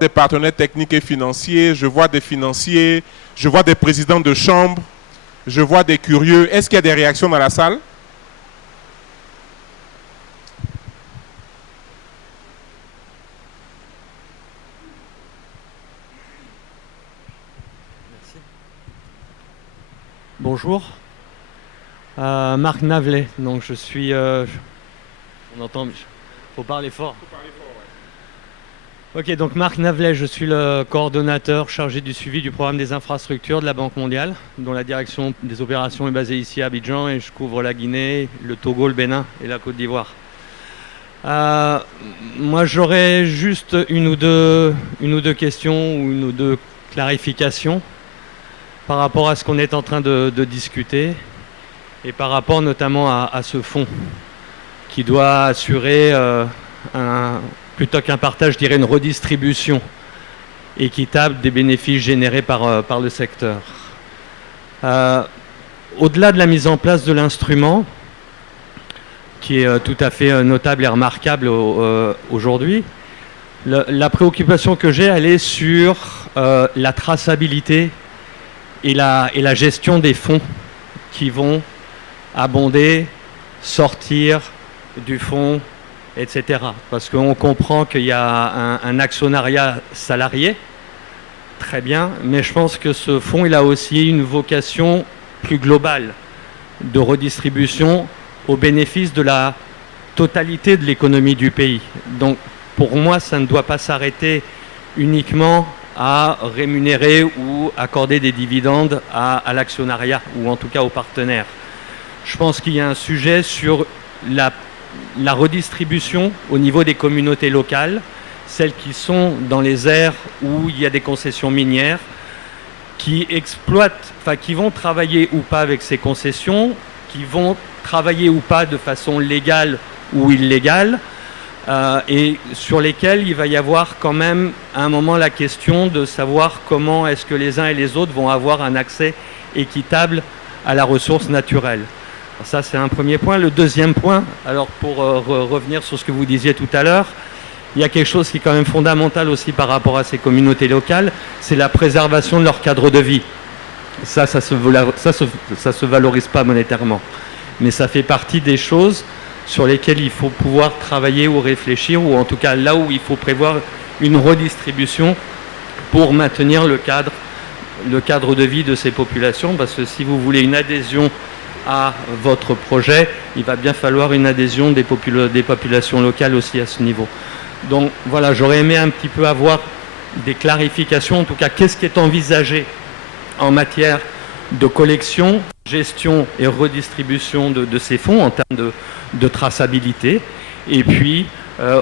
Des partenaires techniques et financiers, je vois des financiers, je vois des présidents de chambre, je vois des curieux. Est-ce qu'il y a des réactions dans la salle? Merci. Bonjour. Marc Navelet, donc je suis... on entend, faut parler fort. Ok, donc Marc Navelet, je suis le coordonnateur chargé du suivi du programme des infrastructures de la Banque mondiale, dont la direction des opérations est basée ici à Abidjan et je couvre la Guinée, le Togo, le Bénin et la Côte d'Ivoire. Moi, j'aurais juste une ou deux questions ou une ou deux clarifications par rapport à ce qu'on est en train de discuter et par rapport notamment à ce fonds qui doit assurer plutôt qu'un partage, je dirais une redistribution équitable des bénéfices générés par le secteur. Au-delà de la mise en place de l'instrument, qui est tout à fait notable et remarquable aujourd'hui, la préoccupation que j'ai, elle est sur la traçabilité et la gestion des fonds qui vont abonder, sortir du fonds, etc. Parce qu'on comprend qu'il y a un actionnariat salarié, très bien, mais je pense que ce fonds, il a aussi une vocation plus globale de redistribution au bénéfice de la totalité de l'économie du pays. Donc, pour moi, ça ne doit pas s'arrêter uniquement à rémunérer ou accorder des dividendes à l'actionnariat, ou en tout cas aux partenaires. Je pense qu'il y a un sujet sur la redistribution au niveau des communautés locales, celles qui sont dans les aires où il y a des concessions minières, qui exploitent, enfin qui vont travailler ou pas avec ces concessions, qui vont travailler ou pas de façon légale ou illégale, et sur lesquelles il va y avoir quand même à un moment la question de savoir comment est-ce que les uns et les autres vont avoir un accès équitable à la ressource naturelle. Ça, c'est un premier point. Le deuxième point, alors pour revenir sur ce que vous disiez tout à l'heure, il y a quelque chose qui est quand même fondamental aussi par rapport à ces communautés locales, c'est la préservation de leur cadre de vie. Ça se valorise pas monétairement. Mais ça fait partie des choses sur lesquelles il faut pouvoir travailler ou réfléchir, ou en tout cas là où il faut prévoir une redistribution pour maintenir le cadre de vie de ces populations, parce que si vous voulez une adhésion à votre projet, il va bien falloir une adhésion des populations locales aussi à ce niveau. Donc voilà, j'aurais aimé un petit peu avoir des clarifications, en tout cas qu'est-ce qui est envisagé en matière de collection, gestion et redistribution de ces fonds en termes de traçabilité, et puis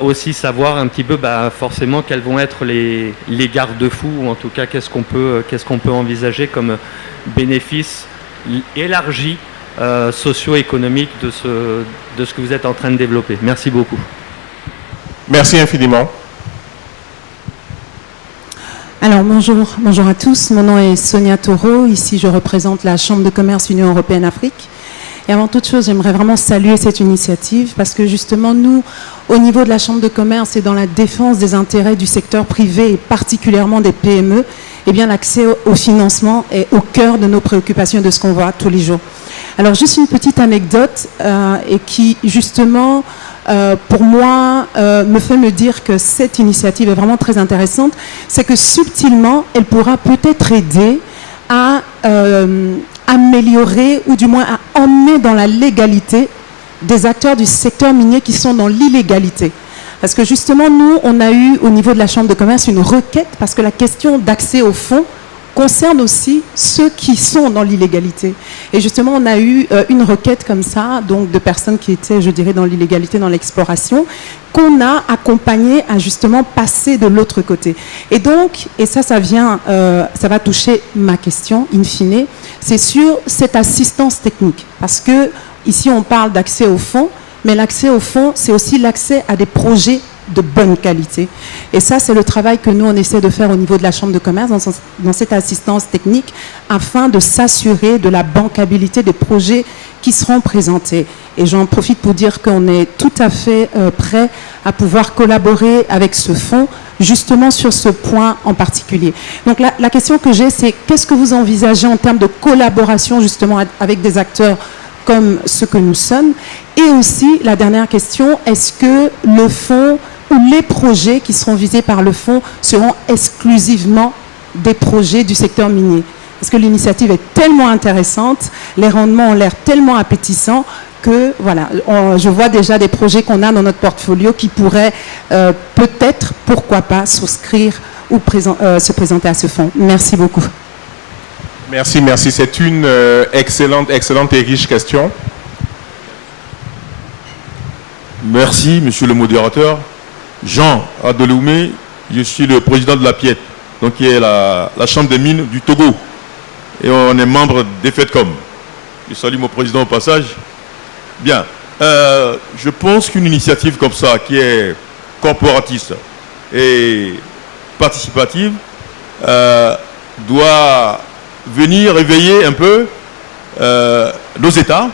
aussi savoir un petit peu forcément quels vont être les garde-fous, ou en tout cas qu'est-ce qu'on peut envisager comme bénéfices élargis socio-économiques de ce que vous êtes en train de développer. Merci beaucoup. Merci infiniment. Alors bonjour à tous, mon nom est Sonia Taureau, ici je représente la Chambre de commerce Union Européenne-Afrique. Et avant toute chose, j'aimerais vraiment saluer cette initiative parce que justement nous, au niveau de la Chambre de commerce et dans la défense des intérêts du secteur privé et particulièrement des PME, eh bien l'accès au financement est au cœur de nos préoccupations et de ce qu'on voit tous les jours. Alors juste une petite anecdote et qui justement pour moi me fait me dire que cette initiative est vraiment très intéressante, c'est que subtilement elle pourra peut-être aider à améliorer ou du moins à emmener dans la légalité des acteurs du secteur minier qui sont dans l'illégalité. Parce que justement nous on a eu au niveau de la Chambre de commerce une requête parce que la question d'accès aux fonds concerne aussi ceux qui sont dans l'illégalité. Et justement, on a eu une requête comme ça, donc de personnes qui étaient, je dirais, dans l'illégalité, dans l'exploration, qu'on a accompagné à justement passer de l'autre côté. Et donc, et ça va toucher ma question, in fine, c'est sur cette assistance technique. Parce que ici, on parle d'accès aux fonds, mais l'accès aux fonds, c'est aussi l'accès à des projets de bonne qualité. Et ça, c'est le travail que nous, on essaie de faire au niveau de la Chambre de commerce, dans cette assistance technique, afin de s'assurer de la bancabilité des projets qui seront présentés. Et j'en profite pour dire qu'on est tout à fait prêt à pouvoir collaborer avec ce fonds, justement sur ce point en particulier. Donc la question que j'ai, c'est qu'est-ce que vous envisagez en termes de collaboration justement avec des acteurs comme ceux que nous sommes? Et aussi, la dernière question, est-ce que le fonds ou les projets qui seront visés par le fonds seront exclusivement des projets du secteur minier? Parce que l'initiative est tellement intéressante, les rendements ont l'air tellement appétissants que, voilà, je vois déjà des projets qu'on a dans notre portfolio qui pourraient peut-être, pourquoi pas, souscrire ou se présenter à ce fonds. Merci beaucoup. Merci, merci. C'est une excellente et riche question. Merci, monsieur le modérateur. Jean Adeloumé, je suis le président de la PIET, donc qui est la Chambre des mines du Togo. Et on est membre des FEDCOM. Je salue mon président au passage. Bien. Je pense qu'une initiative comme ça, qui est corporatiste et participative, doit venir éveiller un peu nos États,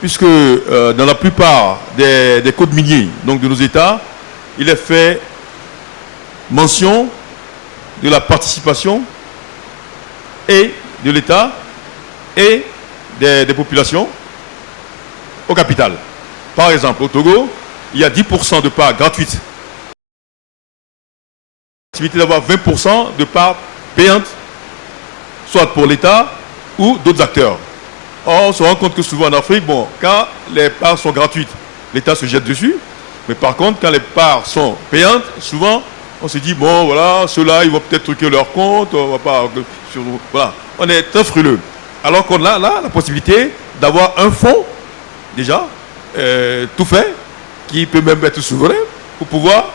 puisque dans la plupart des codes miniers donc de nos États, il est fait mention de la participation et de l'État et des populations au capital. Par exemple, au Togo, il y a 10% de parts gratuites. Possibilité d'avoir 20% de parts payantes, soit pour l'État ou d'autres acteurs. Or, on se rend compte que souvent en Afrique, bon, quand les parts sont gratuites, l'État se jette dessus. Mais par contre, quand les parts sont payantes, souvent, on se dit, bon, voilà, ceux-là, ils vont peut-être truquer leur compte, on va pas... Voilà, on est très frileux. Alors qu'on a là la possibilité d'avoir un fonds, déjà, tout fait, qui peut même être souverain, pour pouvoir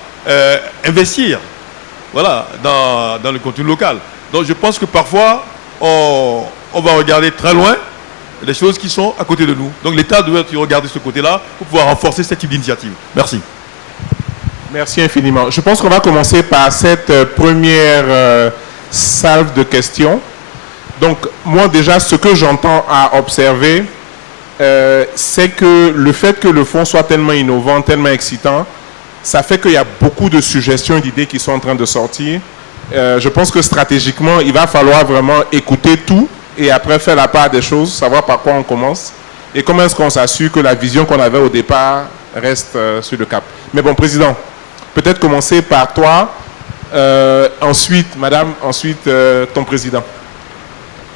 investir, voilà, dans le contenu local. Donc je pense que parfois, on va regarder très loin les choses qui sont à côté de nous. Donc l'État doit regarder ce côté-là pour pouvoir renforcer ce type d'initiative. Merci. Merci infiniment. Je pense qu'on va commencer par cette première salve de questions. Donc moi déjà, ce que j'entends à observer, c'est que le fait que le fonds soit tellement innovant, tellement excitant, ça fait qu'il y a beaucoup de suggestions et d'idées qui sont en train de sortir. Je pense que stratégiquement, il va falloir vraiment écouter tout et après faire la part des choses, savoir par quoi on commence et comment est-ce qu'on s'assure que la vision qu'on avait au départ reste sur le cap. Mais bon, Président, peut-être commencer par toi, ensuite, Madame, ensuite ton Président.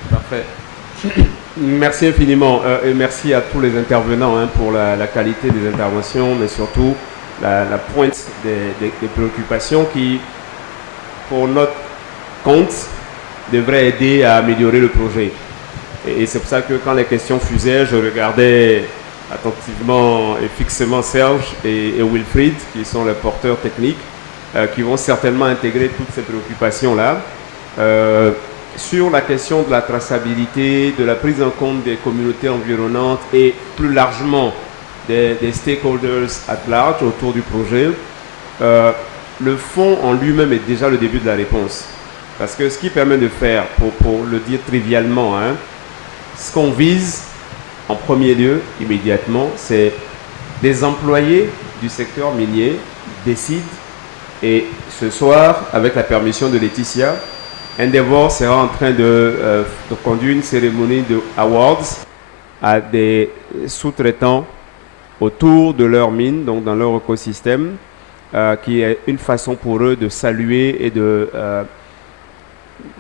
Parfait. Merci infiniment et merci à tous les intervenants pour la qualité des interventions, mais surtout la pointe des préoccupations qui, pour notre compte, devraient aider à améliorer le projet. Et c'est pour ça que quand les questions fusaient, je regardais attentivement et fixement Serge et Wilfried, qui sont les porteurs techniques, qui vont certainement intégrer toutes ces préoccupations-là. Sur la question de la traçabilité, de la prise en compte des communautés environnantes et plus largement des stakeholders at large autour du projet, le fonds en lui-même est déjà le début de la réponse. Parce que ce qui permet de faire, pour le dire trivialement, ce qu'on vise en premier lieu, immédiatement, c'est des employés du secteur minier décident, et ce soir, avec la permission de Laetitia, Endeavour sera en train de conduire une cérémonie de awards à des sous-traitants autour de leur mine, donc dans leur écosystème, qui est une façon pour eux de saluer et de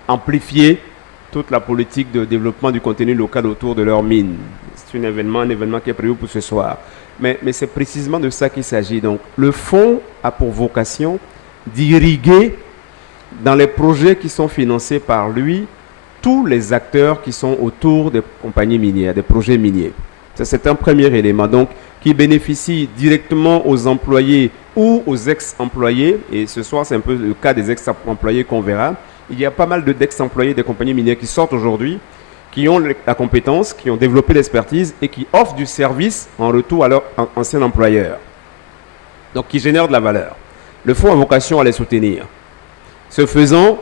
amplifier toute la politique de développement du contenu local autour de leur mine. C'est un événement qui est prévu pour ce soir. Mais c'est précisément de ça qu'il s'agit. Donc, le fonds a pour vocation d'irriguer dans les projets qui sont financés par lui tous les acteurs qui sont autour des compagnies minières, des projets miniers. Ça, c'est un premier élément. Donc, qui bénéficie directement aux employés ou aux ex-employés. Et ce soir, c'est un peu le cas des ex-employés qu'on verra. Il y a pas mal d'ex-employés des compagnies minières qui sortent aujourd'hui, qui ont la compétence, qui ont développé l'expertise et qui offrent du service en retour à leur ancien employeur. Donc, qui génèrent de la valeur. Le fonds a vocation à les soutenir. Ce faisant,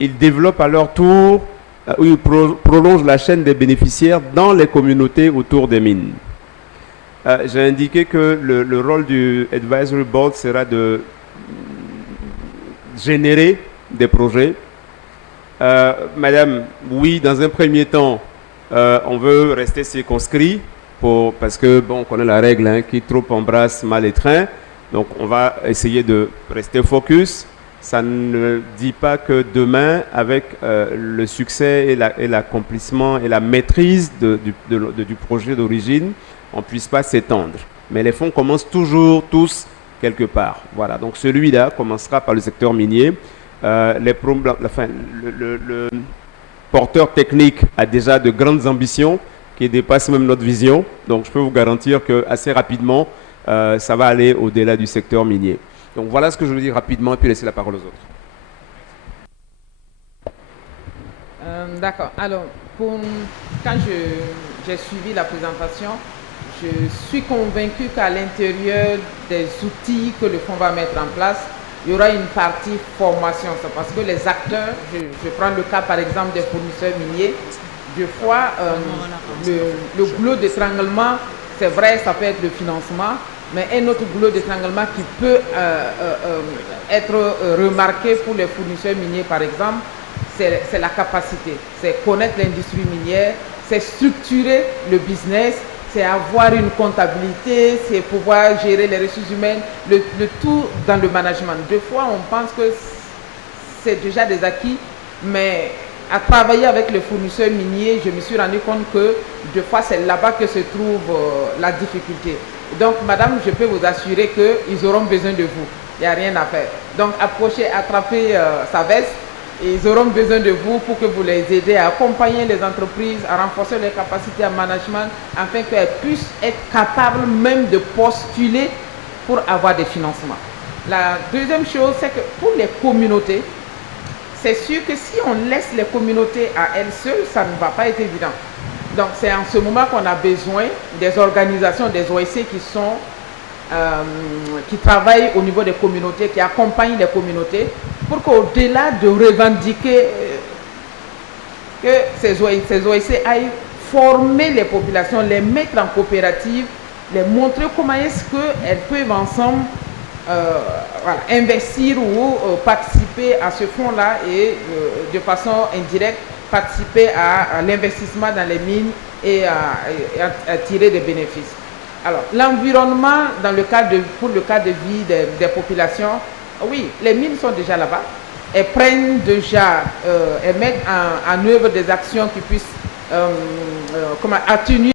ils développent à leur tour, ils prolongent la chaîne des bénéficiaires dans les communautés autour des mines. J'ai indiqué que le rôle du Advisory Board sera de générer des projets. Madame, oui, dans un premier temps, on veut rester circonscrit parce que, bon, on connaît la règle, hein, qui trop embrasse mal étreint. Donc, on va essayer de rester focus. Ça ne dit pas que demain, avec le succès et l'accomplissement et la maîtrise du projet d'origine, on ne puisse pas s'étendre. Mais les fonds commencent toujours tous quelque part. Voilà, donc celui-là commencera par le secteur minier. Le porteur technique a déjà de grandes ambitions qui dépassent même notre vision. Donc je peux vous garantir qu'assez rapidement, ça va aller au-delà du secteur minier. Donc voilà ce que je veux dire rapidement et puis laisser la parole aux autres. D'accord. Alors, quand j'ai suivi la présentation, je suis convaincue qu'à l'intérieur des outils que le fonds va mettre en place, il y aura une partie formation. C'est parce que les acteurs, je prends le cas par exemple des fournisseurs miniers, des fois le goulot d'étranglement, c'est vrai, ça peut être le financement, mais un autre goulot d'étranglement qui peut être remarqué pour les fournisseurs miniers par exemple, c'est la capacité, c'est connaître l'industrie minière, c'est structurer le business, c'est avoir une comptabilité, c'est pouvoir gérer les ressources humaines, le tout dans le management. Des fois, on pense que c'est déjà des acquis, mais à travailler avec les fournisseurs miniers, je me suis rendu compte que des fois, c'est là-bas que se trouve la difficulté. Donc, madame, je peux vous assurer qu'ils auront besoin de vous. Il n'y a rien à faire. Donc, approchez, attrapez sa veste. Ils auront besoin de vous pour que vous les aidez à accompagner les entreprises, à renforcer les capacités en management, afin qu'elles puissent être capables même de postuler pour avoir des financements. La deuxième chose, c'est que pour les communautés, c'est sûr que si on laisse les communautés à elles seules, ça ne va pas être évident. Donc c'est en ce moment qu'on a besoin des organisations, des OSC qui travaillent au niveau des communautés, qui accompagnent les communautés, pour qu'au-delà de revendiquer que ces OSC aillent former les populations, les mettre en coopérative, les montrer comment est-ce qu'elles peuvent ensemble investir ou participer à ce fonds-là et de façon indirecte participer à l'investissement dans les mines et à tirer des bénéfices. Alors, l'environnement pour le cadre de vie des populations, oui, les mines sont déjà là-bas. Elles prennent déjà, elles mettent en œuvre des actions qui puissent atténuer